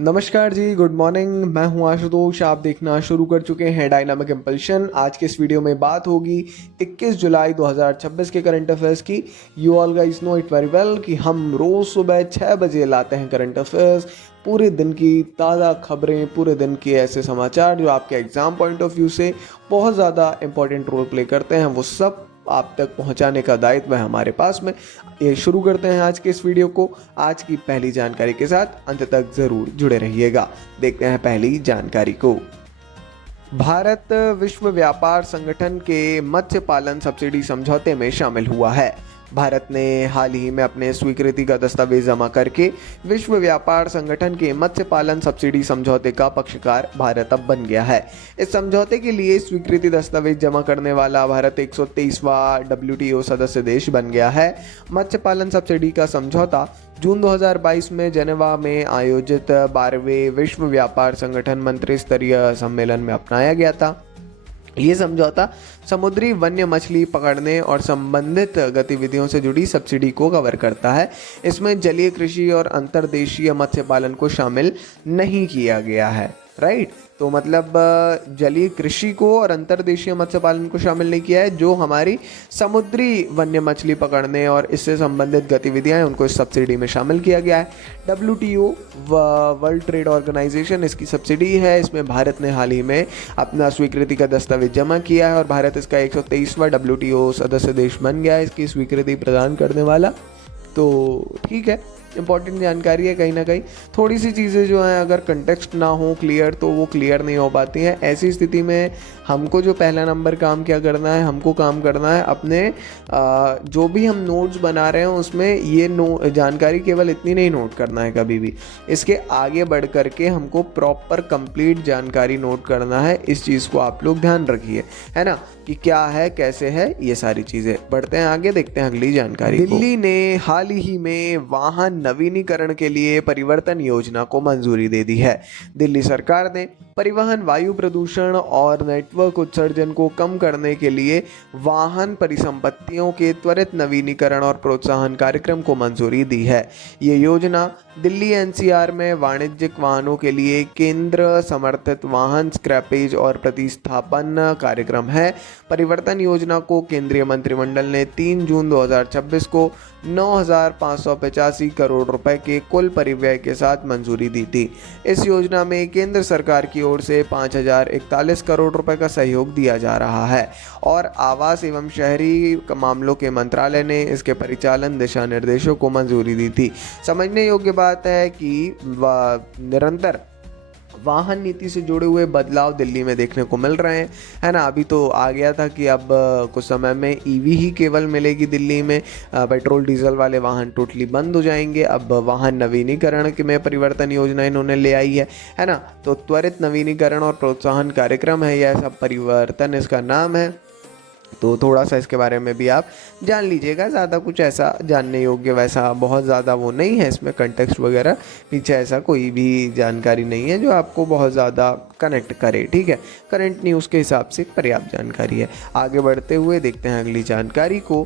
नमस्कार जी, good morning. मैं हूं आशुतोष। आप देखना शुरू कर चुके हैं डायनामिक इम्पल्शन। आज के इस वीडियो में बात होगी 21 जुलाई 2026 के करंट अफेयर्स की। You all guys know it very well कि हम रोज़ सुबह 6 बजे लाते हैं करंट अफेयर्स। पूरे दिन की ताज़ा खबरें, पूरे दिन के ऐसे समाचार जो आपके एग्ज़ाम पॉइंट ऑफ व्यू से बहुत ज़्यादा इंपॉर्टेंट रोल प्ले करते हैं, वो सब आप तक पहुंचाने का दायित्व है हमारे पास में। ये शुरू करते हैं आज के इस वीडियो को आज की पहली जानकारी के साथ। अंत तक जरूर जुड़े रहिएगा। देखते हैं पहली जानकारी को। भारत विश्व व्यापार संगठन के मत्स्य पालन सब्सिडी समझौते में शामिल हुआ है। भारत ने हाल ही में अपने स्वीकृति का दस्तावेज जमा करके विश्व व्यापार संगठन के मत्स्य पालन सब्सिडी समझौते का पक्षकार भारत अब बन गया है। इस समझौते के लिए स्वीकृति दस्तावेज जमा करने वाला भारत 123वां WTO सदस्य देश बन गया है। मत्स्य पालन सब्सिडी का समझौता जून 2022 में जेनेवा में आयोजित 12वें विश्व व्यापार संगठन मंत्री स्तरीय सम्मेलन में अपनाया गया था। ये समझौता समुद्री वन्य मछली पकड़ने और संबंधित गतिविधियों से जुड़ी सब्सिडी को कवर करता है। इसमें जलीय कृषि और अंतर्देशीय मत्स्य पालन को शामिल नहीं किया गया है। राइट, तो मतलब जलीय कृषि को और अंतर्देशीय मत्स्य पालन को शामिल नहीं किया है। जो हमारी समुद्री वन्य मछली पकड़ने और इससे संबंधित गतिविधियां हैं उनको इस सब्सिडी में शामिल किया गया है। WTO वर्ल्ड ट्रेड ऑर्गेनाइजेशन इसकी सब्सिडी है। इसमें भारत ने हाल ही में अपना स्वीकृति का दस्तावेज जमा किया है और भारत इसका 123वां WTO सदस्य देश बन गया है इसकी स्वीकृति प्रदान करने वाला। तो ठीक है, इंपॉर्टेंट जानकारी है। कहीं ना कहीं थोड़ी सी चीज़ें जो हैं अगर कंटेक्स्ट ना हो क्लियर तो वो क्लियर नहीं हो पाती हैं। ऐसी स्थिति में हमको जो पहला नंबर काम क्या करना है, हमको काम करना है अपने जो भी हम नोट्स बना रहे हैं उसमें ये जानकारी केवल इतनी नहीं नोट करना है कभी भी। इसके आगे बढ़ करके हमको प्रॉपर कंप्लीट जानकारी नोट करना है। इस चीज़ को आप लोग ध्यान रखिए, है ना, कि क्या है कैसे है ये सारी चीज़ें। बढ़ते हैं आगे, देखते हैं अगली जानकारी। दिल्ली ने हाल ही में वाहन नवीनीकरण के लिए परिवर्तन योजना को मंजूरी दे दी है। दिल्ली सरकार ने परिवहन, वायु प्रदूषण और नेटवर्क उत्सर्जन को कम करने के लिए वाहन परिसंपत्तियों के त्वरित नवीनीकरण और प्रोत्साहन कार्यक्रम को मंजूरी दी है। ये योजना दिल्ली NCR में वाणिज्यिक वाहनों के लिए केंद्र समर्थित वाहन स्क्रैपेज और प्रतिस्थापन कार्यक्रम है। परिवर्तन योजना को केंद्रीय मंत्रिमंडल ने 3 जून 2026 को 9,585 करोड़ रुपए के कुल परिव्यय के साथ मंजूरी दी थी। इस योजना में केंद्र सरकार की ओर से 5,041 करोड़ रुपए का सहयोग दिया जा रहा है और आवास एवं शहरी मामलों के मंत्रालय ने इसके परिचालन दिशा निर्देशों को मंजूरी दी थी। समझने योग्य बात है कि निरंतर वाहन नीति से जुड़े हुए बदलाव दिल्ली में देखने को मिल रहे हैं, है ना। अभी तो आ गया था कि अब कुछ समय में EV ही केवल मिलेगी दिल्ली में। पेट्रोल डीजल वाले वाहन टोटली बंद हो जाएंगे। अब वाहन नवीनीकरण में परिवर्तन योजना इन्होंने ले आई है ना। तो त्वरित नवीनीकरण और प्रोत्साहन कार्यक्रम है, यह सब परिवर्तन इसका नाम है। तो थोड़ा सा इसके बारे में भी आप जान लीजिएगा। ज़्यादा कुछ ऐसा जानने योग्य वैसा बहुत ज़्यादा वो नहीं है, इसमें कंटेक्स्ट वगैरह पीछे ऐसा कोई भी जानकारी नहीं है जो आपको बहुत ज़्यादा कनेक्ट करे। ठीक है, करंट न्यूज़ के हिसाब से पर्याप्त जानकारी है। आगे बढ़ते हुए देखते हैं अगली जानकारी को।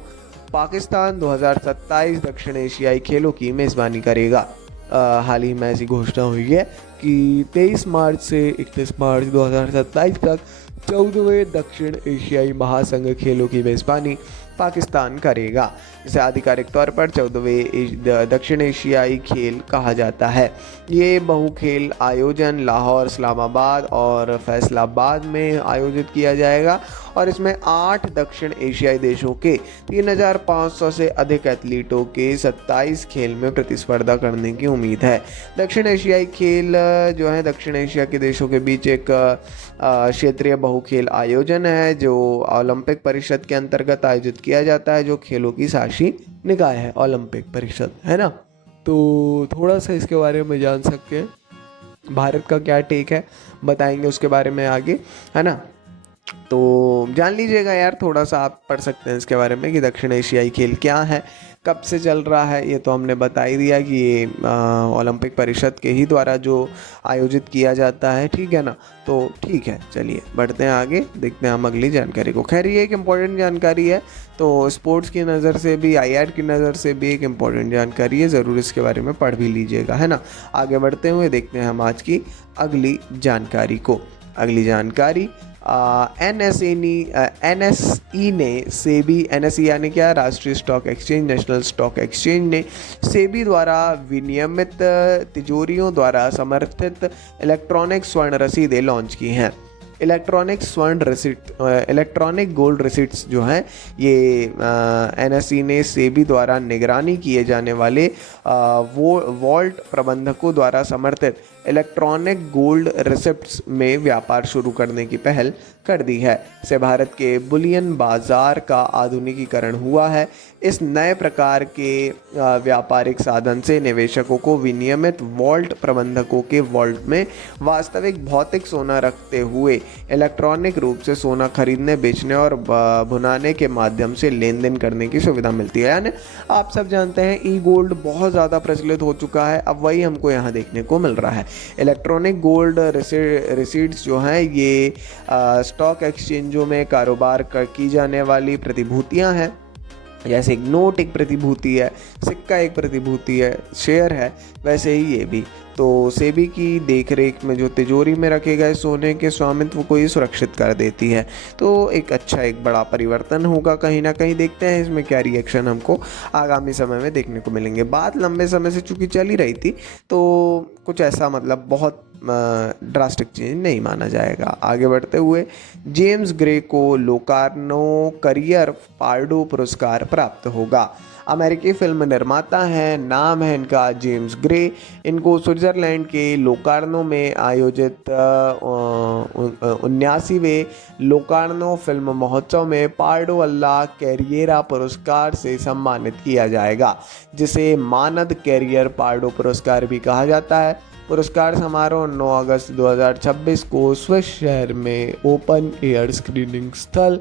पाकिस्तान 2027 दक्षिण एशियाई खेलों की मेज़बानी करेगा। हाल ही में ऐसी घोषणा हुई है कि 23 मार्च से 31 मार्च 2027 तक 14वें दक्षिण एशियाई महासंघ खेलों की मेज़बानी पाकिस्तान करेगा। इसे आधिकारिक तौर पर 14वें दक्षिण एशियाई खेल कहा जाता है। ये बहुखेल आयोजन लाहौर, इस्लामाबाद और फैसलाबाद में आयोजित किया जाएगा और इसमें 8 दक्षिण एशियाई देशों के 3,500 से अधिक एथलीटों के 27 खेल में प्रतिस्पर्धा करने की उम्मीद है। दक्षिण एशियाई खेल जो है दक्षिण एशिया के देशों के बीच एक क्षेत्रीय बहुखेल आयोजन है जो ओलंपिक परिषद के अंतर्गत आयोजित किया जाता है, जो खेलों की शासी निकाय है ओलंपिक परिषद, है ना। तो थोड़ा सा इसके बारे में जान सकते हैं। भारत का क्या टेक है बताएंगे उसके बारे में आगे, है ना। तो जान लीजिएगा यार, थोड़ा सा आप पढ़ सकते हैं इसके बारे में कि दक्षिण एशियाई खेल क्या है। कब से चल रहा है ये तो हमने बता ही दिया कि ये ओलंपिक परिषद के ही द्वारा जो आयोजित किया जाता है, ठीक है ना। तो ठीक है, चलिए बढ़ते हैं आगे, देखते हैं हम अगली जानकारी को। खैर ये एक इम्पॉर्टेंट जानकारी है, तो स्पोर्ट्स की नज़र से भी, आईआईटी की नज़र से भी एक इम्पॉर्टेंट जानकारी है, ज़रूर इसके बारे में पढ़ भी लीजिएगा, है ना। आगे बढ़ते हुए देखते हैं हम आज की अगली जानकारी को। अगली जानकारी एनएसई ने सेबी, एनएसई यानी क्या, राष्ट्रीय stock exchange, national stock exchange ने सेबी द्वारा विनियमित तिजोरियों द्वारा समर्थित इलेक्ट्रॉनिक स्वर्ण रसीदें लॉन्च की हैं। इलेक्ट्रॉनिक गोल्ड रिसिट्स जो हैं ये एनएसई ने सेबी द्वारा निगरानी किए जाने वाले वॉल्ट प्रबंधकों द्वारा समर्थित इलेक्ट्रॉनिक गोल्ड रिसिप्ट्स में व्यापार शुरू करने की पहल कर दी है। इससे भारत के बुलियन बाजार का आधुनिकीकरण हुआ है। इस नए प्रकार के व्यापारिक साधन से निवेशकों को विनियमित वॉल्ट प्रबंधकों के वॉल्ट में वास्तविक भौतिक सोना रखते हुए इलेक्ट्रॉनिक रूप से सोना खरीदने, बेचने और भुनाने के माध्यम से लेन देन करने की सुविधा मिलती है। यानी आप सब जानते हैं ई गोल्ड बहुत ज़्यादा प्रचलित हो चुका है, अब वही हमको यहाँ देखने को मिल रहा है। इलेक्ट्रॉनिक गोल्ड रिसीट्स जो हैं ये स्टॉक एक्सचेंजों में कारोबार की जाने वाली प्रतिभूतियां हैं, जैसे एक नोट एक प्रतिभूति है, सिक्का एक प्रतिभूति है, शेयर है, वैसे ही ये भी। तो सेबी की देखरेख में जो तिजोरी में रखे गए सोने के स्वामित्व को ही सुरक्षित कर देती है। तो एक अच्छा, एक बड़ा परिवर्तन होगा कहीं ना कहीं। देखते हैं इसमें क्या रिएक्शन हमको आगामी समय में देखने को मिलेंगे। बात लंबे समय से चूँकि चल ही रही थी, तो कुछ ऐसा मतलब बहुत ड्रास्टिक चेंज नहीं माना जाएगा। आगे बढ़ते हुए, जेम्स ग्रे को लोकार्नो करियर पार्डो पुरस्कार प्राप्त होगा। अमेरिकी फिल्म निर्माता हैं, नाम है इनका जेम्स ग्रे। इनको स्विट्ज़रलैंड के लोकार्नो में आयोजित 79वें लोकार्नो फिल्म महोत्सव में पार्डो अल्ला कैरियरा पुरस्कार से सम्मानित किया जाएगा, जिसे मानद कैरियर पार्डो पुरस्कार भी कहा जाता है। पुरस्कार समारोह 9 अगस्त 2026 को स्विस शहर में ओपन एयर स्क्रीनिंग स्थल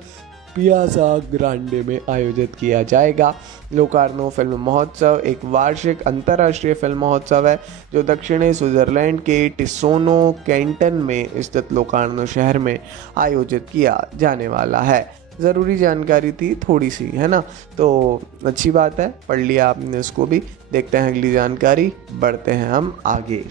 पियाज़ा ग्रांडे में आयोजित किया जाएगा। लोकार्नो फिल्म महोत्सव एक वार्षिक अंतर्राष्ट्रीय फिल्म महोत्सव है जो दक्षिणी स्विट्ज़रलैंड के टिसोनो कैंटन में स्थित लोकार्नो शहर में आयोजित किया जाने वाला है। ज़रूरी जानकारी थी थोड़ी सी, है ना, तो अच्छी बात है, पढ़ लिया आपने इसको भी। देखते हैं अगली जानकारी, बढ़ते हैं हम आगे।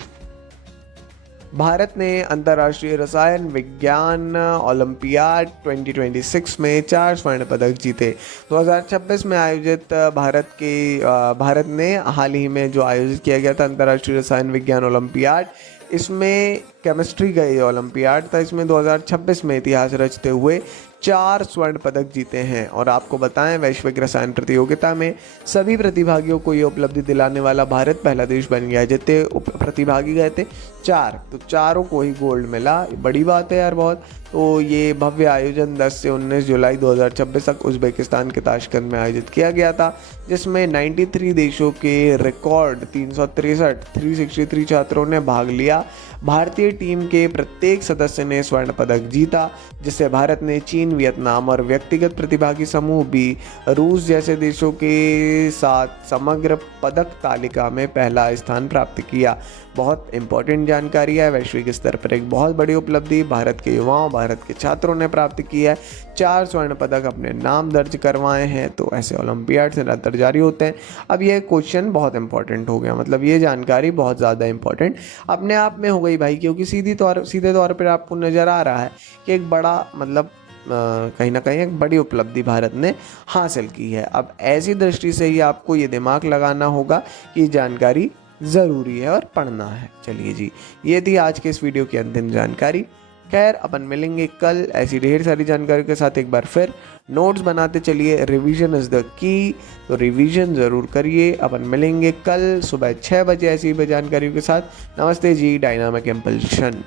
भारत ने अंतर्राष्ट्रीय रसायन विज्ञान ओलंपियाड 2026 में 4 स्वर्ण पदक जीते। 2026 में आयोजित भारत ने हाल ही में जो आयोजित किया गया था अंतर्राष्ट्रीय रसायन विज्ञान ओलंपियाड, इसमें केमिस्ट्री का ये ओलंपियाड था। इसमें 2026 में इतिहास रचते हुए 4 स्वर्ण पदक जीते हैं। और आपको बताएं, वैश्विक रसायन प्रतियोगिता में सभी प्रतिभागियों को ये उपलब्धि दिलाने वाला भारत पहला देश बन गया। जितने प्रतिभागी गए थे 4, तो चारों को ही गोल्ड मिला। बड़ी बात है यार बहुत। तो ये भव्य आयोजन 10 से 19 जुलाई 2026 तक उज़्बेकिस्तान के ताशकंद में आयोजित किया गया था, जिसमें 93 देशों के रिकॉर्ड 363 छात्रों ने भाग लिया। भारतीय टीम के प्रत्येक सदस्य ने स्वर्ण पदक जीता, जिससे भारत ने चीन, वियतनाम और व्यक्तिगत प्रतिभागी समूह भी रूस जैसे देशों के साथ समग्र पदक तालिका में पहला स्थान प्राप्त किया। बहुत इंपॉर्टेंट जानकारी है, वैश्विक स्तर पर एक बहुत बड़ी उपलब्धि भारत के युवाओं, भारत के छात्रों ने प्राप्त की है। 4 स्वर्ण पदक अपने नाम दर्ज करवाए हैं। तो ऐसे ओलंपियाड निरंतर जारी होते हैं। अब ये क्वेश्चन बहुत इंपॉर्टेंट हो गया, मतलब ये जानकारी बहुत ज़्यादा इंपॉर्टेंट अपने आप में हो गई भाई, क्योंकि सीधे तौर पर आपको नज़र आ रहा है कि एक बड़ा मतलब कहीं ना कहीं एक बड़ी उपलब्धि भारत ने हासिल की है। अब ऐसी दृष्टि से ही आपको ये दिमाग लगाना होगा कि जानकारी ज़रूरी है और पढ़ना है। चलिए जी, ये थी आज के इस वीडियो की अंतिम जानकारी। खैर, अपन मिलेंगे कल ऐसी ढेर सारी जानकारी के साथ। एक बार फिर नोट्स बनाते चलिए, रिवीजन इज़ द की, तो रिवीजन ज़रूर करिए। अपन मिलेंगे कल सुबह 6 बजे ऐसी जानकारियों के साथ। नमस्ते जी, डायनामिक इम्पल्शन।